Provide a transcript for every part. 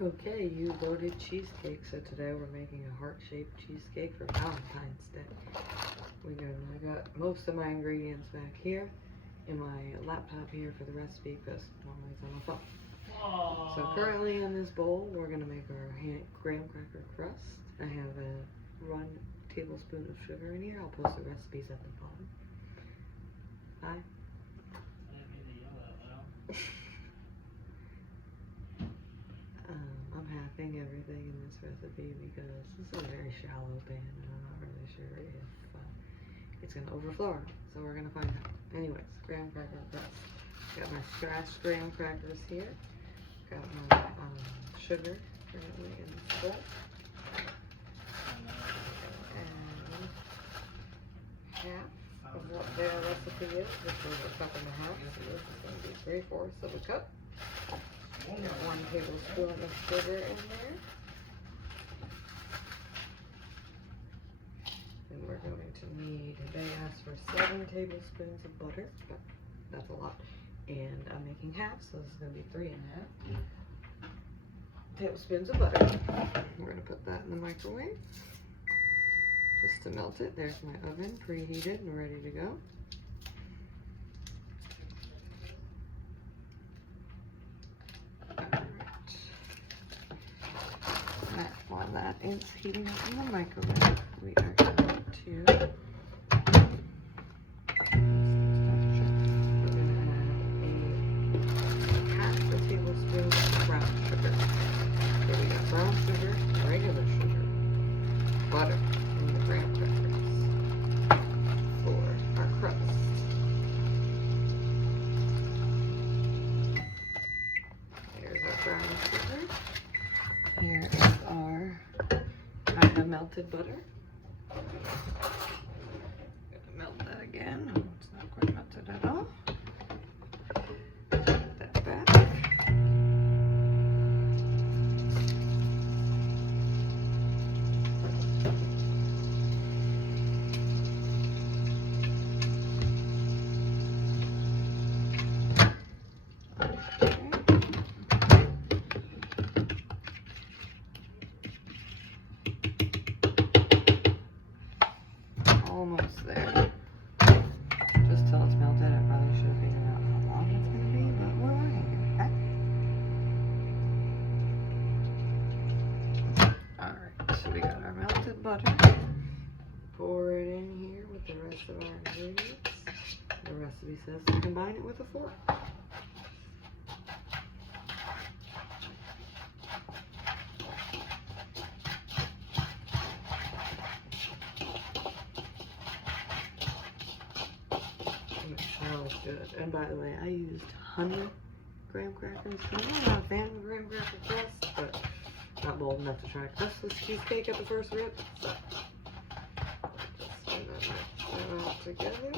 Okay, you voted cheesecake, so today we're making a heart-shaped cheesecake for Valentine's Day. I got most of my ingredients back here in my laptop here for the recipe because I'm always on the phone. Aww. So currently in this bowl, we're gonna make our graham cracker crust. I have a 1 tablespoon of sugar in here. I'll post the recipes at the bottom. Hi. I didn't mean to yell out loud. I'm halving everything in this recipe because this is a very shallow pan and I'm not really sure if it's going to overflow. So we're going to find out. Anyways, graham cracker crust. Got my scratched graham crackers here. Got my sugar currently in this bowl. And half of what their recipe is, which is a cup and a half. So this is going to be 3/4 of a cup. Got 1 tablespoon of sugar in there. And we're going to need, they asked for 7 tablespoons of butter, but that's a lot. And I'm making half, so this is going to be 3.5 tablespoons of butter. We're going to put that in the microwave just to melt it. There's my oven preheated and ready to go. While that is heating up in the microwave, we are going to add half a tablespoon of brown sugar. So we got brown sugar, regular sugar, butter, and the graham crackers for our crust. Here's our brown sugar. Here is our kind of melted butter. Gonna melt that again. Oh, it's not quite melted at all. Put that back. Almost there. Just till it's melted. I probably should have figured out how long it's going to be, but we're learning here, okay? Alright, so we got our melted butter. Pour it in here with the rest of our ingredients. The recipe says to combine it with a fork. Good. And by the way, I used honey graham crackers. I'm not a fan of graham cracker crust, but not bold enough to try crustless cheesecake at the first rip. So just mix that all together.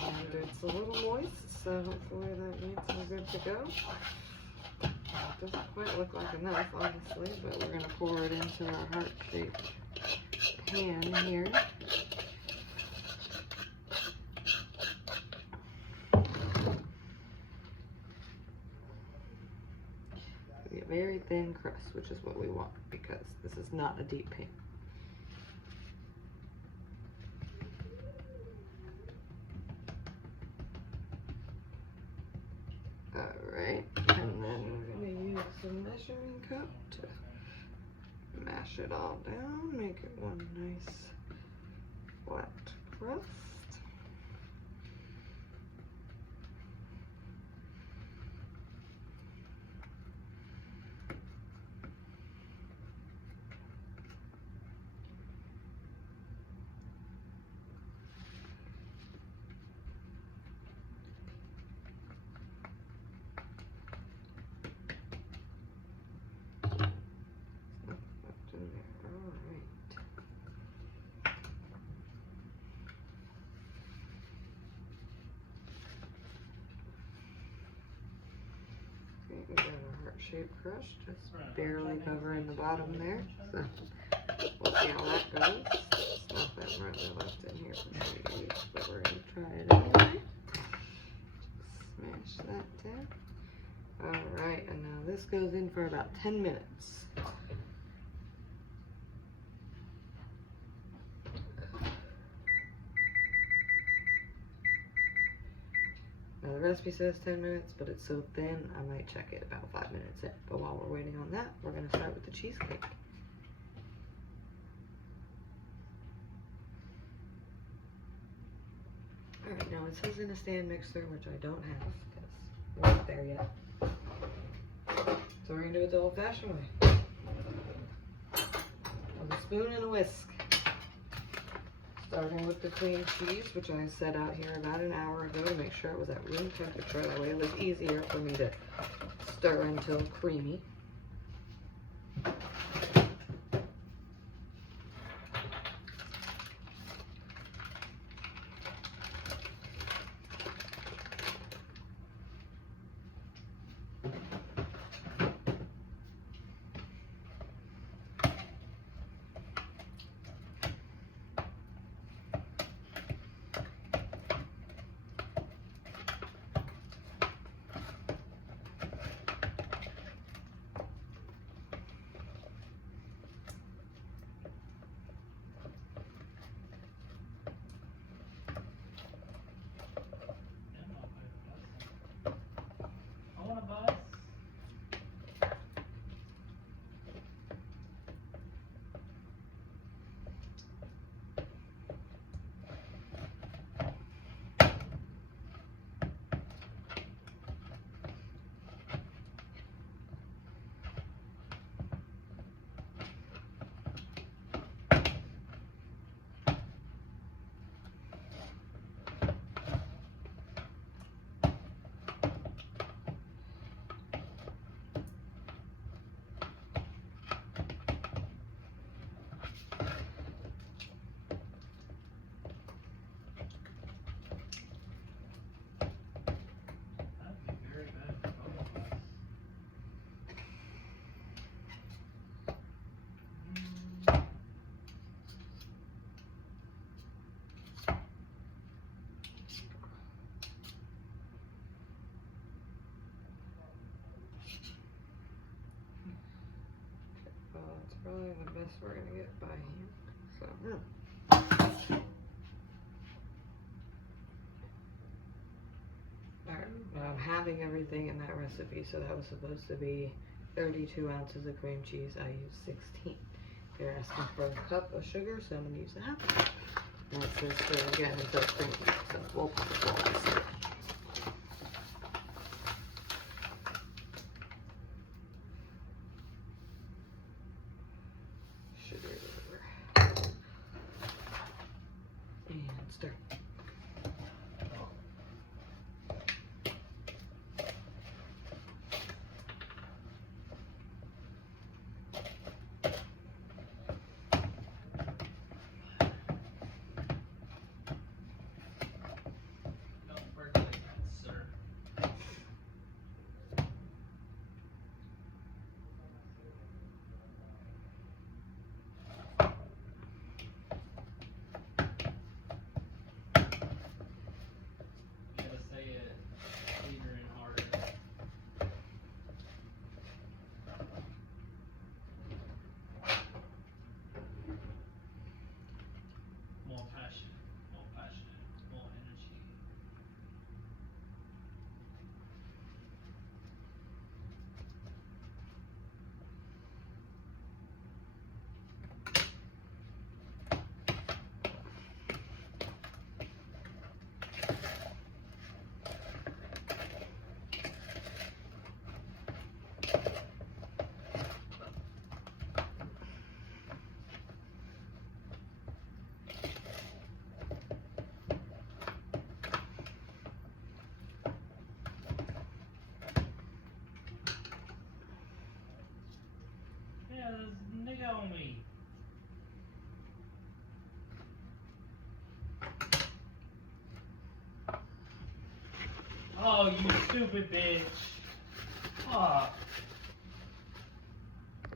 And it's a little moist, so hopefully that means we're good to go. It doesn't quite look like enough, honestly, but we're going to pour it into our heart-shaped pan here. A very thin crust, which is what we want because this is not a deep pan. Alright, and then we're going to use a measuring cup to mash it all down, make it one nice flat crust. We got a heart-shaped crust, just barely covering the bottom there. So we'll see how that goes. There's nothing really left in here for me to use, but we're gonna try it anyway. Smash that down. Alright, and now this goes in for about 10 minutes. Now the recipe says 10 minutes, but it's so thin, I might check it about 5 minutes in. But while we're waiting on that, we're gonna start with the cheesecake. Alright, now it says in a stand mixer, which I don't have, because we're not there yet. So we're gonna do it the old-fashioned way. With a spoon and a whisk. Starting with the cream cheese, which I set out here about an hour ago to make sure it was at room temperature. That way it was easier for me to stir until creamy. It's probably the best we're gonna get by hand. So, alright, I'm having everything in that recipe, so that was supposed to be 32 ounces of cream cheese. I used 16. They're asking for a cup of sugar, so I'm gonna use a half. And it says stir again until creamy, so we'll pop it full. Nigga on me. Oh, you stupid bitch. Oh.